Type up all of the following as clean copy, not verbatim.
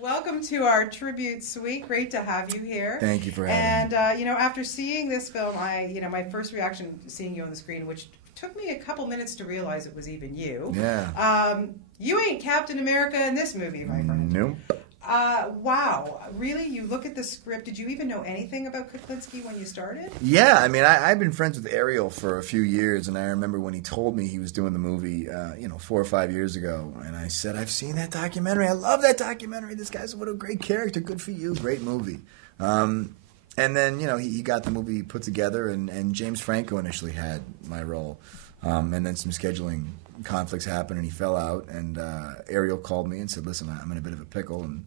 Welcome to our tribute suite. Great to have you here. Thank you for having me. And after seeing this film, my first reaction seeing you on the screen, which took me a couple minutes to realize it was even you. Yeah. You ain't Captain America in this movie, my friend. Nope. Wow. Really? You look at the script. Did you even know anything about Kuklinski when you started? Yeah, I mean, I've been friends with Ariel for a few years, and I remember when he told me he was doing the movie, 4 or 5 years ago, and I said, I've seen that documentary. I love that documentary. This guy's what a great character. Good for you. Great movie. And then, he got the movie put together, and James Franco initially had my role, and then some scheduling conflicts happened, and he fell out, and Ariel called me and said, listen, I'm in a bit of a pickle, and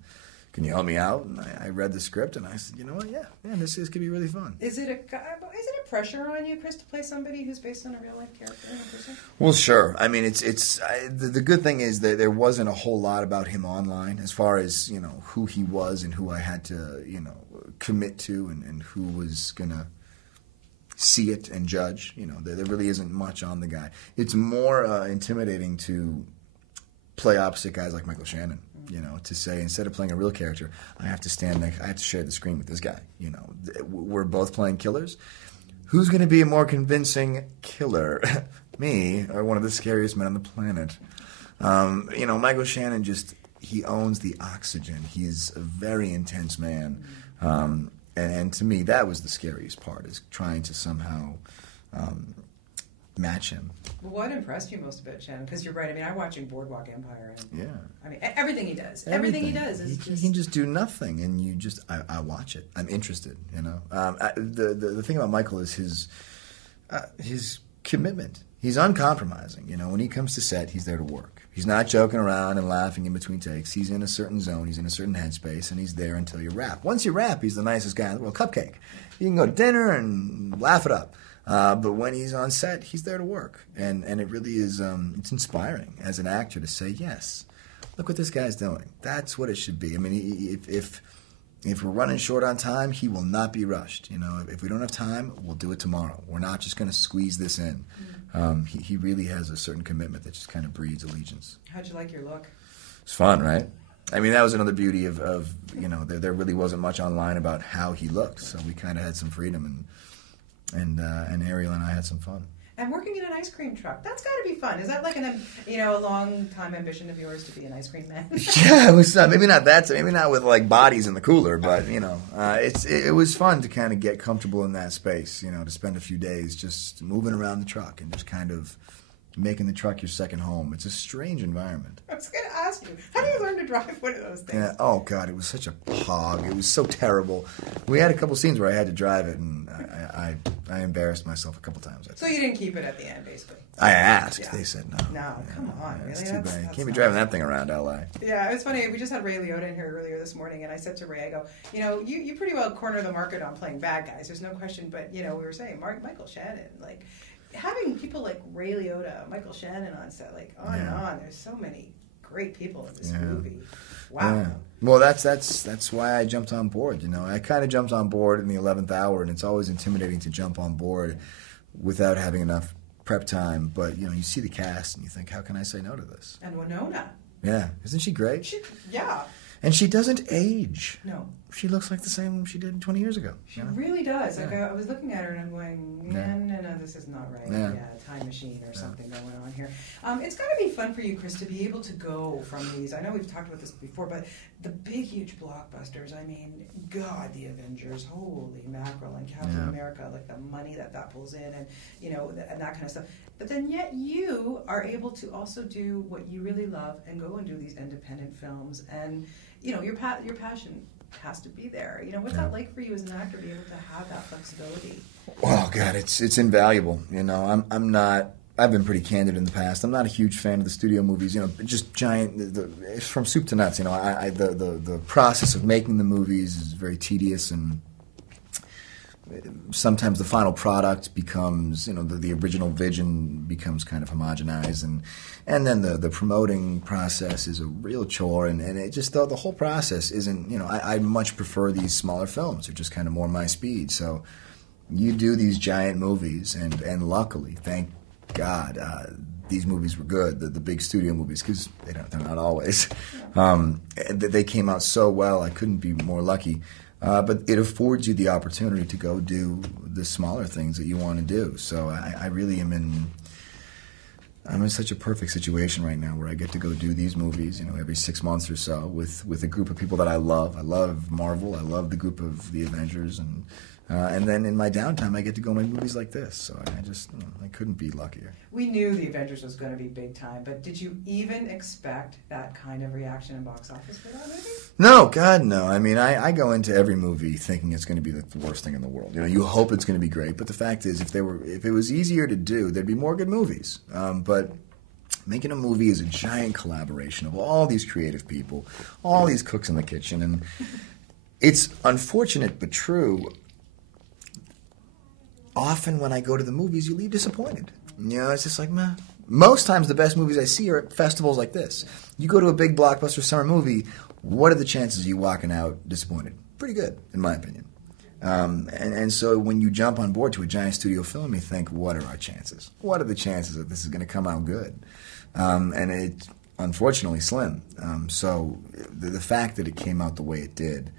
can you help me out? And I read the script, and I said, you know what, yeah, this could be really fun. Is it a pressure on you, Chris, to play somebody who's based on a real-life character in a person? Well, sure. I mean, the good thing is that there wasn't a whole lot about him online as far as, who he was and who I had to, commit to and who was going to see it and judge. There really isn't much on the guy. It's more intimidating to play opposite guys like Michael Shannon. To say instead of playing a real character, I have to share the screen with this guy. We're both playing killers. Who's going to be a more convincing killer, me or one of the scariest men on the planet? Michael Shannon he owns the oxygen. He's a very intense man. And to me, that was the scariest part, is trying to somehow match him. What impressed you most about Shannon? Because you're right. I mean, I'm watching Boardwalk Empire. And, yeah. I mean, everything he does. Everything he does is he can just do nothing, and I watch it. I'm interested. The thing about Michael is his commitment. He's uncompromising. When he comes to set, he's there to work. He's not joking around and laughing in between takes. He's in a certain zone. He's in a certain headspace, and he's there until you wrap. Once you wrap, he's the nicest guy in the world. Cupcake. You can go to dinner and laugh it up. But when he's on set, he's there to work. And it really is it's inspiring as an actor to say, yes, look what this guy's doing. That's what it should be. I mean, if we're running short on time, he will not be rushed. If we don't have time, we'll do it tomorrow. We're not just going to squeeze this in. He really has a certain commitment that just kind of breeds allegiance. How'd you like your look? It's fun, right? I mean, that was another beauty of there really wasn't much online about how he looked, so we kind of had some freedom, and Ariel and I had some fun. And working in an ice cream truck, that's got to be fun. Is that like a long time ambition of yours to be an ice cream man? Yeah, it was maybe not that, maybe not with like bodies in the cooler, but it was fun to kind of get comfortable in that space. To spend a few days just moving around the truck and just kind of making the truck your second home. It's a strange environment. I was going to ask you, how do you learn to drive one of those things? Yeah. Oh God, it was such a hog. It was so terrible. We had a couple scenes where I had to drive it, and I embarrassed myself a couple times. So you didn't keep it at the end, basically? I asked. Yeah. They said no. No, come on, really? That's too bad. You can't be driving that thing around L.A. Yeah, it was funny. We just had Ray Liotta in here earlier this morning, and I said to Ray, I go, you pretty well corner the market on playing bad guys. There's no question. But we were saying Michael Shannon, like having people like Ray Liotta, Michael Shannon on set, like on and on. There's so many great people in this movie. Wow. Yeah. Well, that's why I jumped on board. I kind of jumped on board in the 11th hour, and it's always intimidating to jump on board without having enough prep time. But you see the cast, and you think, how can I say no to this? And Winona. Yeah, isn't she great? Yeah. And she doesn't age. No. She looks like the same she did 20 years ago. She really does. Yeah. Like I was looking at her and I'm going, no, this is not right. Yeah, time machine or something going on here. It's got to be fun for you, Chris, to be able to go from these. I know we've talked about this before, but the big, huge blockbusters. I mean, God, the Avengers, holy mackerel, and Captain America, like the money that pulls in, and and that kind of stuff. But then yet you are able to also do what you really love and go and do these independent films, and your passion has to be there. What's that like for you as an actor, to be able to have that flexibility? Well, God, it's invaluable. I'm not. I've been pretty candid in the past. I'm not a huge fan of the studio movies. Just giant. From soup to nuts. The process of making the movies is very tedious, and sometimes the final product becomes, the original vision becomes kind of homogenized, and then the promoting process is a real chore, and it just, the whole process isn't, I much prefer these smaller films. They're just kind of more my speed. So you do these giant movies, and luckily, thank God, these movies were good, the big studio movies, because they're not always. They came out so well, I couldn't be more lucky. But it affords you the opportunity to go do the smaller things that you want to do. So I really am I'm in such a perfect situation right now where I get to go do these movies, every 6 months or so with a group of people that I love. I love Marvel. I love the group of the Avengers, and then in my downtime I get to go make movies like this. So I couldn't be luckier. We knew the Avengers was going to be big time, but did you even expect that kind of reaction in box office for that movie? No, God, no. I mean, I go into every movie thinking it's going to be the worst thing in the world. You hope it's going to be great, but the fact is, if it was easier to do, there'd be more good movies. But making a movie is a giant collaboration of all these creative people, all these cooks in the kitchen, and it's unfortunate but true. Often when I go to the movies, you leave disappointed. It's just like, meh. Most times the best movies I see are at festivals like this. You go to a big blockbuster summer movie, what are the chances of you walking out disappointed? Pretty good, in my opinion. And so when you jump on board to a giant studio film, you think, what are our chances? What are the chances that this is going to come out good? And it's unfortunately slim. So the fact that it came out the way it did,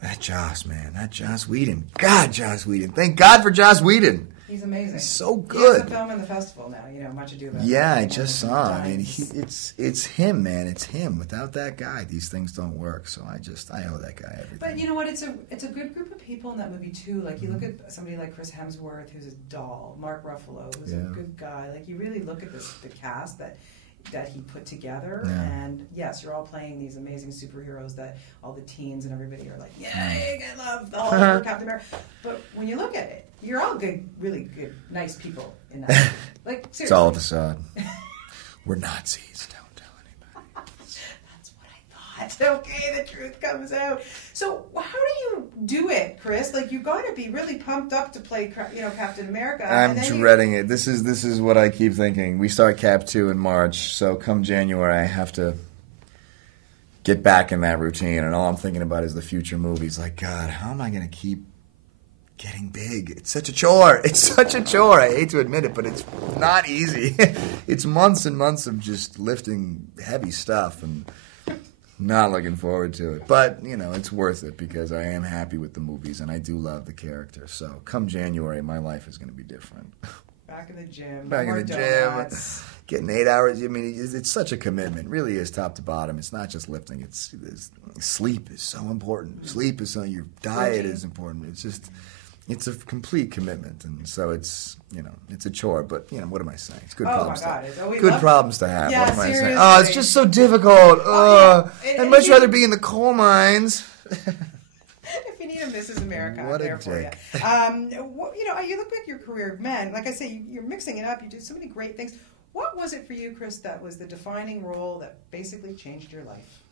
that Joss Whedon. God, Joss Whedon. Thank God for Joss Whedon. He's amazing. He's so good. He has a film in the festival now, Much Ado About Nothing. Yeah, I just saw. I mean, it's him, man. It's him. Without that guy, these things don't work. So I owe that guy everything. But you know what? It's a good group of people in that movie too. Like you look at somebody like Chris Hemsworth, who's a doll. Mark Ruffalo, who's a good guy. Like you really look at the cast that he put together, and yes, you're all playing these amazing superheroes that all the teens and everybody are like, yay, I love the Hulk, Captain America. But when you look at it, you're all good, really good, nice people in that movie. Like seriously. It's all a facade. We're Nazis. Don't tell anybody. That's what I thought. Okay, the truth comes out. So how do you do it, Chris? Like you got to be really pumped up to play, Captain America. I'm dreading it. This is what I keep thinking. We start Cap 2 in March, so come January I have to get back in that routine, and all I'm thinking about is the future movies. Like, God, how am I going to keep getting big? It's such a chore. I hate to admit it, but it's not easy. It's months and months of just lifting heavy stuff and not looking forward to it. But, it's worth it because I am happy with the movies and I do love the characters. So come January, my life is going to be different. Back in the gym. Back in the gym. Getting 8 hours. I mean, it's such a commitment. It really is top to bottom. It's not just lifting. Sleep is so important. Sleep is so, your diet is important. It's a complete commitment, and so it's a chore. But what am I saying? It's good problems. Good problems to have. Yeah, what am I seriously. saying? Oh, it's just so difficult. I'd much rather be in the coal mines. If you need a Mrs. America, what I'm there for dick. you. You look back at your career, man. Like I say, you're mixing it up. You did so many great things. What was it for you, Chris? That was the defining role that basically changed your life.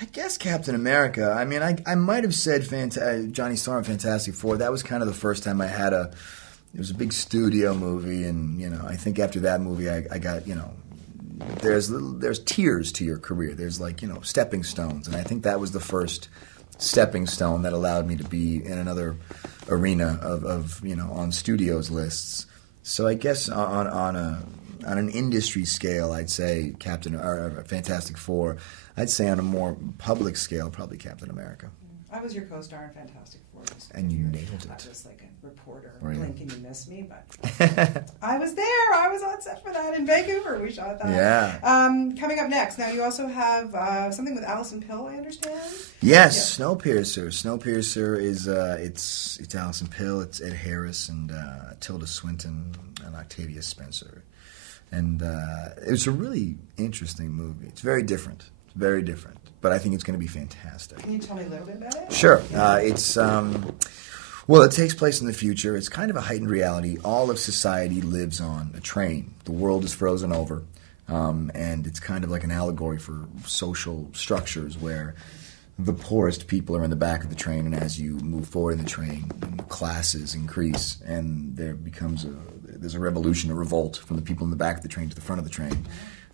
I guess Captain America. I mean, I might have said Johnny Storm, Fantastic Four. That was kind of the first time I had it was a big studio movie, and I think after that movie, I got there's tiers to your career. There's stepping stones, and I think that was the first stepping stone that allowed me to be in another arena of on studios lists. So I guess on an industry scale, I'd say Fantastic Four. I'd say on a more public scale, probably Captain America. I was your co-star in Fantastic Four. And you nailed it. I was like a reporter. Blink and you miss me, but I was there. I was on set for that in Vancouver. We shot that. Yeah. Coming up next, now you also have something with Alison Pill, I understand? Yes, yeah. Snowpiercer. Snowpiercer is it's Alison Pill, it's Ed Harris, and Tilda Swinton, and Octavia Spencer. And it's a really interesting movie. It's very different. Very different, but I think it's going to be fantastic. Can you tell me a little bit about it? Sure. It takes place in the future. It's kind of a heightened reality. All of society lives on a train. The world is frozen over, and it's kind of like an allegory for social structures where the poorest people are in the back of the train, and as you move forward in the train, classes increase, and there's a revolution, a revolt from the people in the back of the train to the front of the train.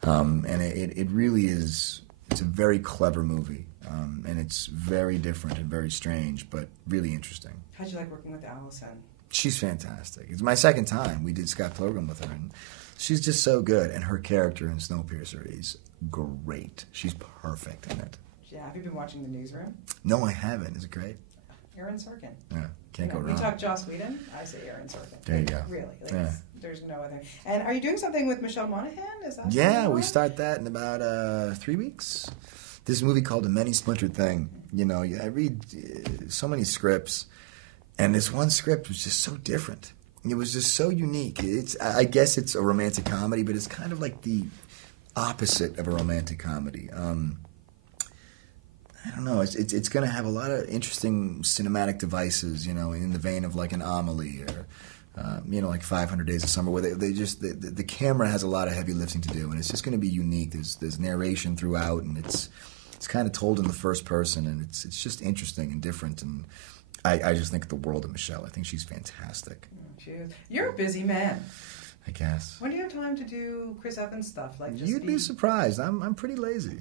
And it really is It's a very clever movie, and it's very different and very strange, but really interesting. How'd you like working with Allison? She's fantastic. It's my second time. We did Scott Pilgrim with her, and she's just so good. And her character in Snowpiercer is great. She's perfect in it. Yeah. Have you been watching The Newsroom? No, I haven't. Is it great? Aaron Sorkin. Yeah, can't go wrong. We talk Joss Whedon. I say Aaron Sorkin. There you go. Really, Yeah. There's no other. And are you doing something with Michelle Monaghan? Is that? Yeah, we start that in about 3 weeks. This movie called A Many Splintered Thing. You know, I read so many scripts, and this one script was just so different. It was just so unique. I guess it's a romantic comedy, but it's kind of like the opposite of a romantic comedy. I don't know. It's going to have a lot of interesting cinematic devices, you know, in the vein of like an Amelie or, you know, like 500 Days of Summer, where the camera has a lot of heavy lifting to do, and it's just going to be unique. There's narration throughout, and it's kind of told in the first person, and it's just interesting and different. And I just think the world of Michelle. I think she's fantastic. You're a busy man. I guess. When do you have time to do Chris Evans stuff? Like, you'd be surprised. I'm pretty lazy.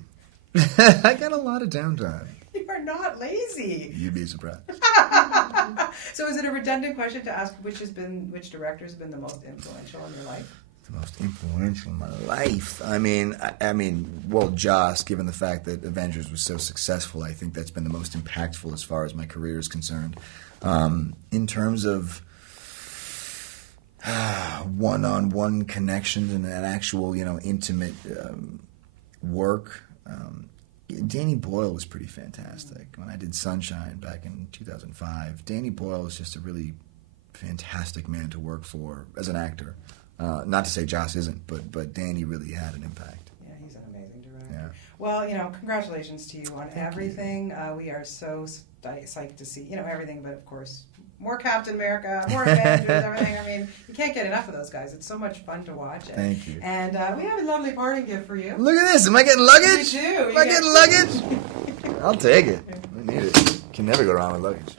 I got a lot of downtime. You are not lazy. You'd be surprised. So is it a redundant question to ask which director has been the most influential in your life? The most influential in my life? I mean, well, Joss, given the fact that Avengers was so successful, I think that's been the most impactful as far as my career is concerned. In terms of one-on-one connections and an actual, you know, intimate work, Danny Boyle was pretty fantastic. When I did Sunshine back in 2005, Danny Boyle is just a really fantastic man to work for as an actor. Not to say Joss isn't, but Danny really had an impact. Yeah, he's an amazing director. Yeah. Well, you know, congratulations to you on everything. We are so psyched to see, you know, everything, but of course, more Captain America, more Avengers, everything. I mean, you can't get enough of those guys. It's so much fun to watch it. Thank you. And we have a lovely parting gift for you. Look at this. Am I getting luggage? You do. Am I getting luggage? I'll take it. I need it. Can never go wrong with luggage.